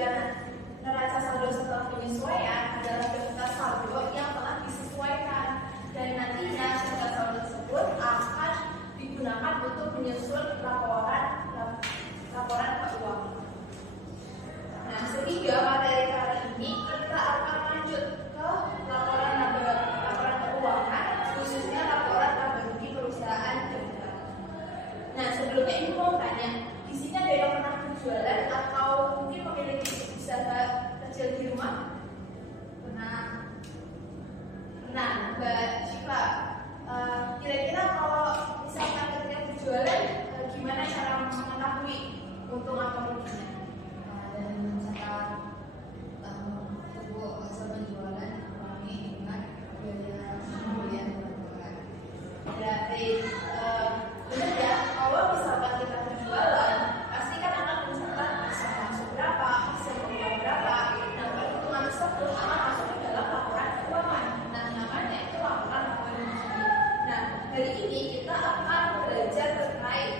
bagian neraca saldo setelah penyesuaian adalah daftar saldo yang telah disesuaikan, dan nantinya daftar saldo tersebut akan digunakan untuk menyusun laporan keuangan. Nah, sehingga materi kali ini kita akan lanjut ke laporan keuangan, khususnya laporan laba rugi perusahaan dagang. Nah, sebelumnya Ibu mau tanya, di sini ada yang pernah berjualan atau mungkin memiliki usaha kecil di rumah? Pernah, Mbak Syifa. Kira-kira kalau misalkan ketika berjualan, gimana cara mengetahui untung atau ruginya? Dan mencatat tunggu hasil penjualan kurangi dengan biaya pembelian barang. Berarti benar ya, kalau misalkan kita berjualan, pasti kan akan mencatat hasil masuk berapa, hasil keluar berapa. Nah, perhitungan tersebut akan masuk ke dalam laporan keuangan. Nah, namanya itu laporan laba rugi. Nah, hari ini kita akan belajar terkait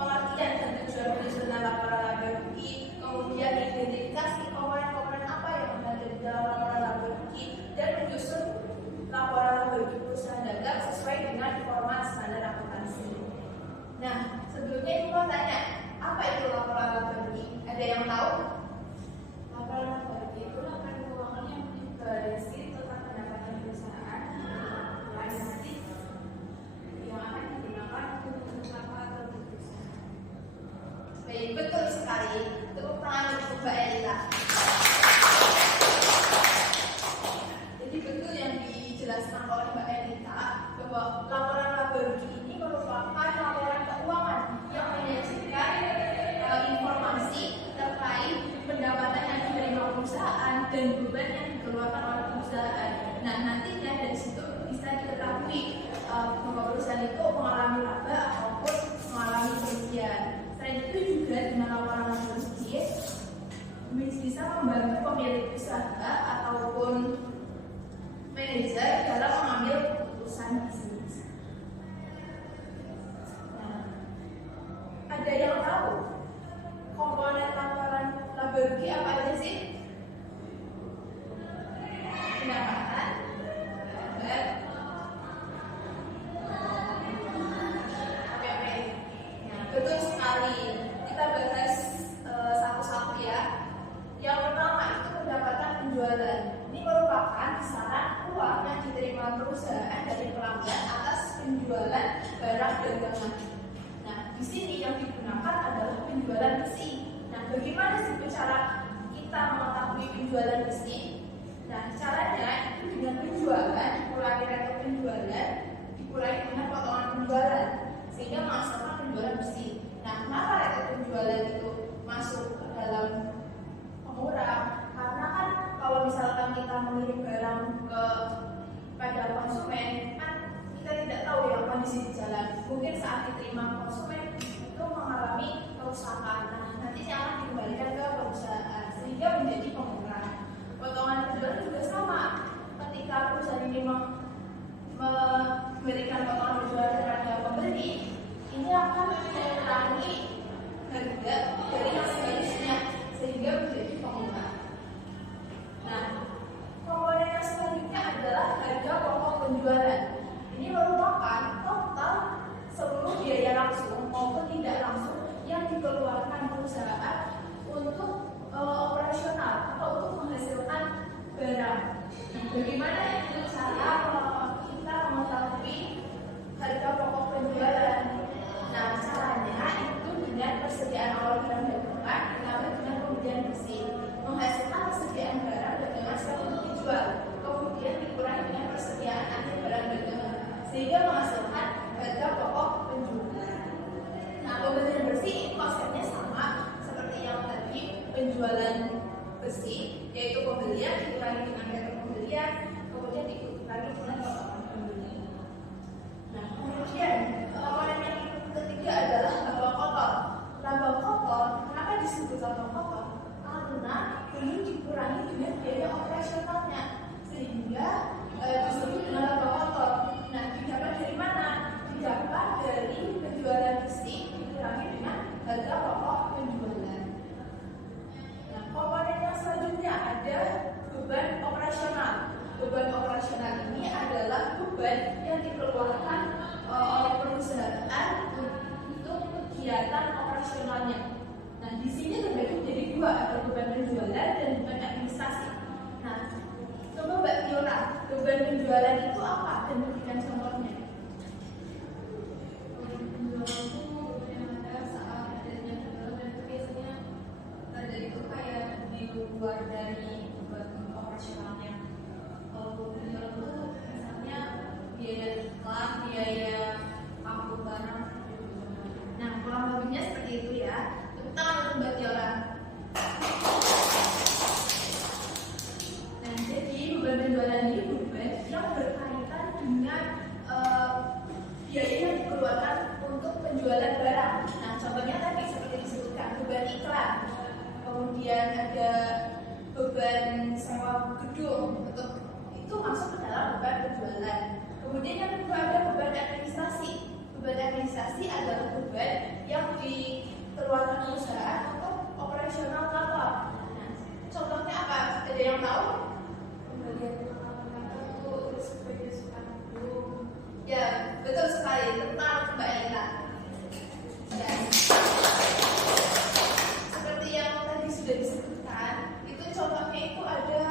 pengertian dan tujuan penyusunan laporan laba rugi, kemudian identifikasi komponen-komponen apa yang ada di dalam laporan laba rugi, dan menyusun laporan laba rugi perusahaan dagang sesuai dengan format standar akuntansi. Nah, sebelumnya Ibu mau tanya, apa itu laporan laba rugi? Ada yang tahu? Laporan laba rugi itu laporan keuangan yang berisi tentang pendapatan perusahaan yang akan digunakan untuk apa atau perusahaan. Baik, betul sekali. Tepuk tangan untuk Mbak Elita. Jadi betul yang dijelaskan oleh Mbak Elita bahwa laporan laba rugi ini merupakan laporan keuangan yang menyajikan informasi terkait pendapatan yang diterima perusahaan dan beban yang dikeluarkan oleh perusahaan. Nah, nantinya dari situ bisa diketahui bahwa perusahaan itu mengalami laba ataupun mengalami kerugian. Selain itu juga dengan laporan laba rugi bisa membantu pemilik usaha ataupun manajer dalam mengambil keputusan bisnis. Nah, ada yang tahu komponen laporan laba rugi apa aja sih? Pendapatan, laba, OPP. Nah, betul sekali. Kita bahas satu-satu ya. Yang pertama itu pendapatan penjualan. Ini merupakan besaran uang yang diterima perusahaan dari pelanggan atas penjualan barang dagangan. Nah, di sini yang digunakan adalah penjualan besi. Nah, bagaimana sih cara kita mengetahui penjualan besi? Nah, caranya itu dengan penjualan, kurangi rekening penjualan, dikurangi dengan potongan penjualan, sehingga menghasilkan penjualan besi. Nah, kenapa rekening penjualan itu masuk ke dalam pengurang? Karena kan kalau misalkan kita mengirim barang pada konsumen, kan kita tidak tahu ya kondisi di jalan. Mungkin saat diterima konsumen itu mengalami kerusakan. Nah, nantinya akan dikembalikan ke perusahaan sehingga menjadi pengurang. Potongan penjualan juga sama. Ketika perusahaan ini memberikan potongan penjualan kepada pembeli, ini akan mengurangi harga dari yang seharusnya sehingga menjadi pengurang. Nah, komponen yang selanjutnya adalah harga pokok penjualan. Ini merupakan total seluruh biaya langsung maupun tidak langsung yang dikeluarkan perusahaan untuk operasional atau untuk menghasilkan barang. Nah, bagaimana itu cara kita mengetahui harga pokok penjualan? Nah, caranya itu dengan persediaan awal barang dagangan ditambah dengan pembelian bersih, menghasilkan persediaan barang dagangan siap untuk dijual, kemudian dikurangi dengan persediaan akhir barang dagangan sehingga menghasilkan harga pokok penjualan. Nah, pembelian bersih ini konsepnya sama seperti yang tadi penjualan besi, yaitu pembelian dikurangi dengan harga pembelian, kemudian dikurangi dengan potongan pembelian. Nah, kemudian komponen yang ketiga adalah laba kotor. Laba kotor, kenapa disebut laba kotor? Karena belum dikurangi dengan biaya operasionalnya, sehingga disebut dengan laba kotor. Nah, didapat dari mana? Didapat dari penjualan besi dikurangi dengan harga pokok penjualan. ada beban penjualan dan beban administrasi. Nah, coba Mbak Tiona, beban penjualan itu apa dan berikan contohnya. Penjualan itu yang ada saat adanya penjualan dan itu biasanya terjadi itu kayak di luar dari beban operasionalnya. Kalau penjualan itu misalnya biaya iklan, biaya angkut barang. Nah, kurang lebihnya seperti itu ya. Tepuk tangan untuk Mbak Tiona. Nah, jadi beban penjualan ini beban yang berkaitan dengan biaya yang dikeluarkan untuk penjualan barang. Nah, contohnya tadi seperti disebutkan beban iklan, kemudian ada beban sewa gedung, untuk itu masuk ke dalam beban penjualan. Kemudian yang kedua ada beban administrasi. Beban administrasi adalah beban yang dikeluarkan perusahaan untuk operasional kantor. Nah, contohnya apa? Ada yang tahu? Pembelian kantor itu sebagai sepatu. Ya, betul sekali. Tentang Mbak Ita. Ya. Seperti yang tadi sudah disebutkan, itu contohnya itu ada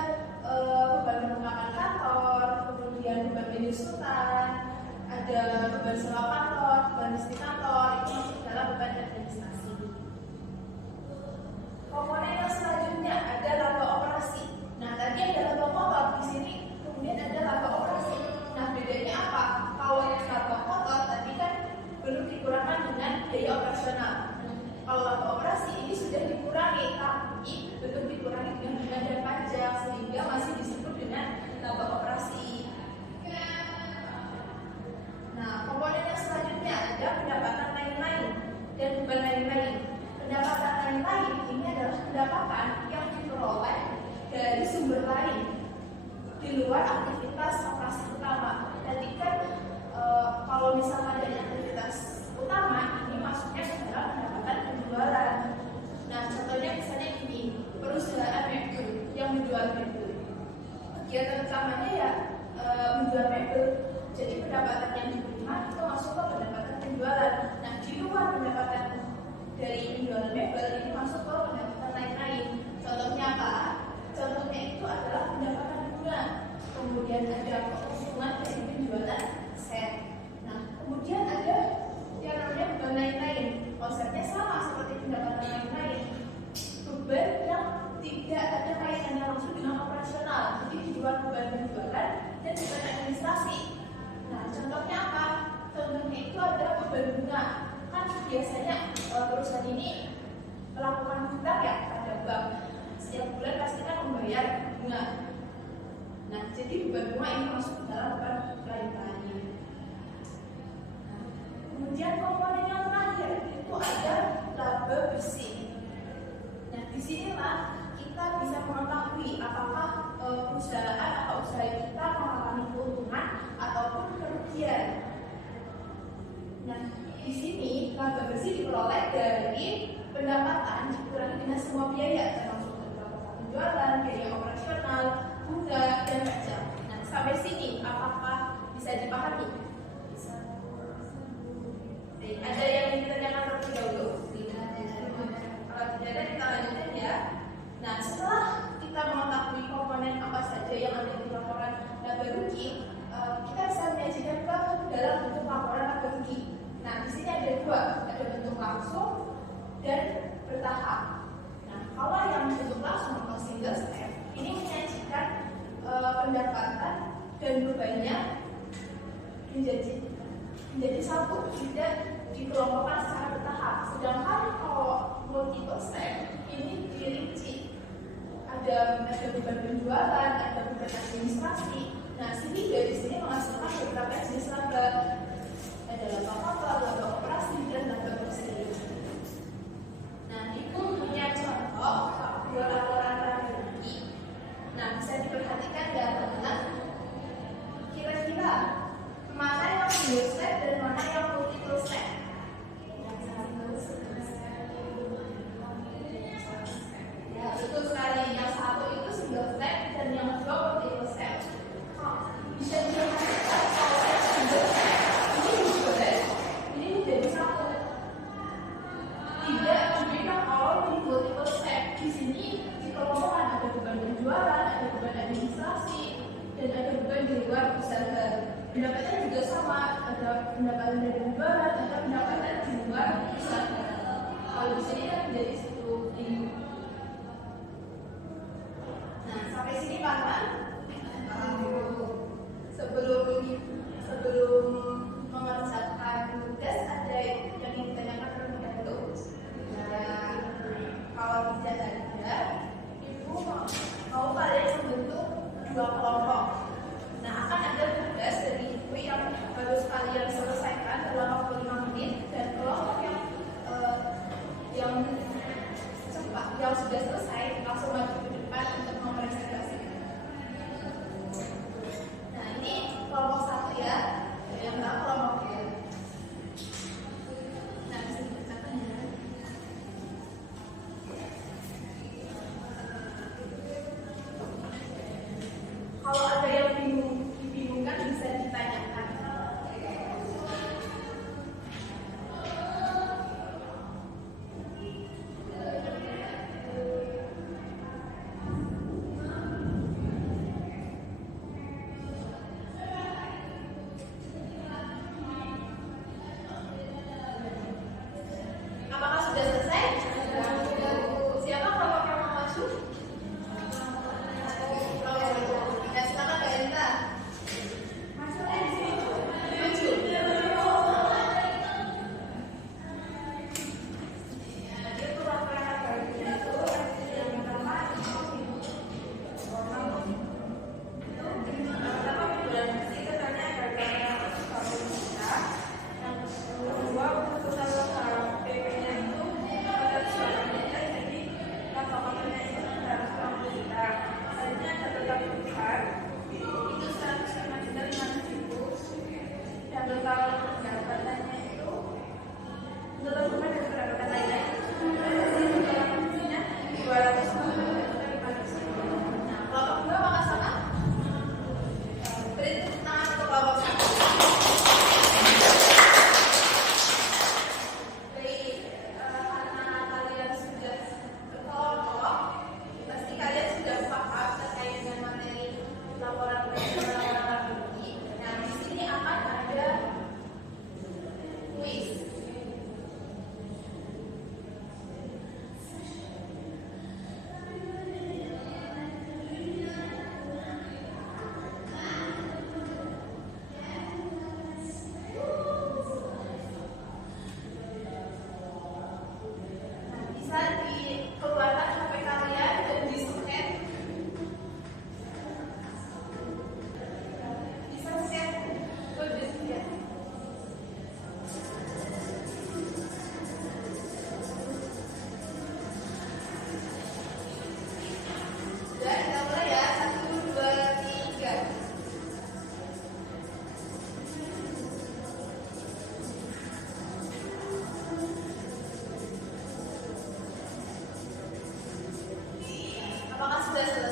beban perlengkapan kantor, kemudian beban penyusutan, ada beban sewa kantor, beban listrik kantor, itu masuk dalam beban administrasi. Komponen yang selanjutnya ada laba operasi. Nah, tadi ada laba kotor di sini, kemudian ada laba operasi. Nah, bedanya apa? Kalau laba kotor tadi kan belum dikurangkan dengan biaya operasional. Kalau laba operasi ini sudah dikurangi, tapi belum dikurangi dengan bunga dan pajak, sehingga masih disebut dengan laba operasi. Nah, komponen yang selanjutnya ada pendapatan lain-lain dan beban lain-lain. Pendapatan lain-lain ini adalah pendapatan yang diperoleh dari sumber lain di luar aktivitas operasi utama. Tadi kan kalau misalnya dari aktivitas utama ini masuknya ke dalam pendapatan penjualan. Nah, contohnya misalnya ini perusahaan mebel yang menjual mebel. Kegiatan utamanya ya menjual mebel. Jadi pendapatan yang diterima itu masuk ke pendapatan penjualan. Nah, di luar pendapatan dari penjualan mebel ini masuk ke pendapatan lain-lain. Contohnya apa? Contohnya itu adalah pendapatan bunga. Kemudian ada keuntungan dari penjualan aset. Nah, kemudian ada yang namanya beban lain-lain. Konsepnya sama seperti pendapatan lain-lain. Beban yang tidak ada kaitannya langsung dengan operasional. Jadi di luar beban penjualan dan beban administrasi. Nah, contohnya apa? Contohnya itu ada beban bunga. Kan biasanya perusahaan ini melakukan hutang ya pada bank. Setiap bulan pasti kan membayar bunga. Nah, jadi beban bunga ini masuk ke dalam beban lain-lain. Nah, kemudian komponen yang terakhir itu ada laba bersih. Nah, disinilah kita bisa mengetahui apakah perusahaan atau usaha kita mengalami keuntungan ataupun kerugian. Nah, di sini laba bersih diperoleh dari pendapatan dikurangi dengan semua biaya, termasuk pendapatan penjualan, biaya operasional, bunga, dan pajak. Nah, sampai sini apakah bisa dipahami? Bisa. Ada yang ingin ditanyakan terlebih dahulu? Kalau tidak ada kita lanjutkan ya. Nah, setelah kita mengetahui komponen apa saja yang ada di laporan laba rugi, kita bisa menyajikan ke dalam bentuk laporan laba rugi. Nah, di sini ada dua, ada bentuk langsung dan bertahap. Nah, kalau yang bentuk langsung atau single step ini menyajikan pendapatan dan bebannya menjadi satu, tidak dikelompokkan secara bertahap. Sedangkan kalau multiple step ini dirinci, ada beban penjualan, ada beban administrasi. Nah, sehingga di sini menghasilkan beberapa jenis laba. Ada laba kotor, laba operasi, dan laba bersih. Nah, itu punya contoh dua laporan laba rugi. Nah, bisa diperhatikan ya teman-teman. Kira-kira mana yang single step dan mana yang multiple step? Ya, betul sekali. Yang satu itu single step dan yang kedua multiple step. Bisa diperhatikan kalau yang single step ini menjadi satu. Tidak diberikan all Jadi dikelompokkan ada beban penjualan, ada beban administrasi, dan ada beban di luar usaha. Pendapatan juga sama, ada pendapatan dari penjualan, ada pendapatan di luar usaha. Kalau di sini kan menjadi satu ini. Nah, sampai sini paham? Sebelum mengerjakan tugas ada yang ditanyakan terlebih dahulu. Nah, kalau tidak ada, ibu mau kalian membentuk dua kelompok. Nah, akan ada tugas dari ibu yang harus kalian selesaikan dalam waktu 5 menit dan kelompok yang cepat, yang sudah selesai langsung maju ke depan untuk mempresentasikan. Nah, ini kelompok 1 ya, yang enggak kelompok ya. Nah, bisa dibacakan ya. Kalau ada yang dibingungkan bisa ditanyakan. Apakah sudah selesai? Siapa kelompok yang mau maju? Ya, silakan Mbak Elita. Maju di sini. Maju. Jadi pura-pura barunya itu yang pertama durasi katanya ada kita. Yang kedua total PP-nya itu 400 juta, jadi laporannya itu 120 juta. Selanjutnya ada total perusahaan itu 105 juta 500 ribu, dan total pendapatannya itu total rumah dan pendapatan lainnya itu total produksinya 250 juta 500 ribu. Nah, kelompok dua apakah sama? Beri tepuk tangan untuk kelompok 1. Karena kalian sudah berkelompok, pasti kalian sudah paham terkait dengan materi laporan ini. Nah, di sini akan ada kuis. Bisa dikeluarkan HP kalian dan di-scan. Bisa scan. Sudah. Sudah, kita mulai ya. 1, 2, 3. Apakah sudah selesai?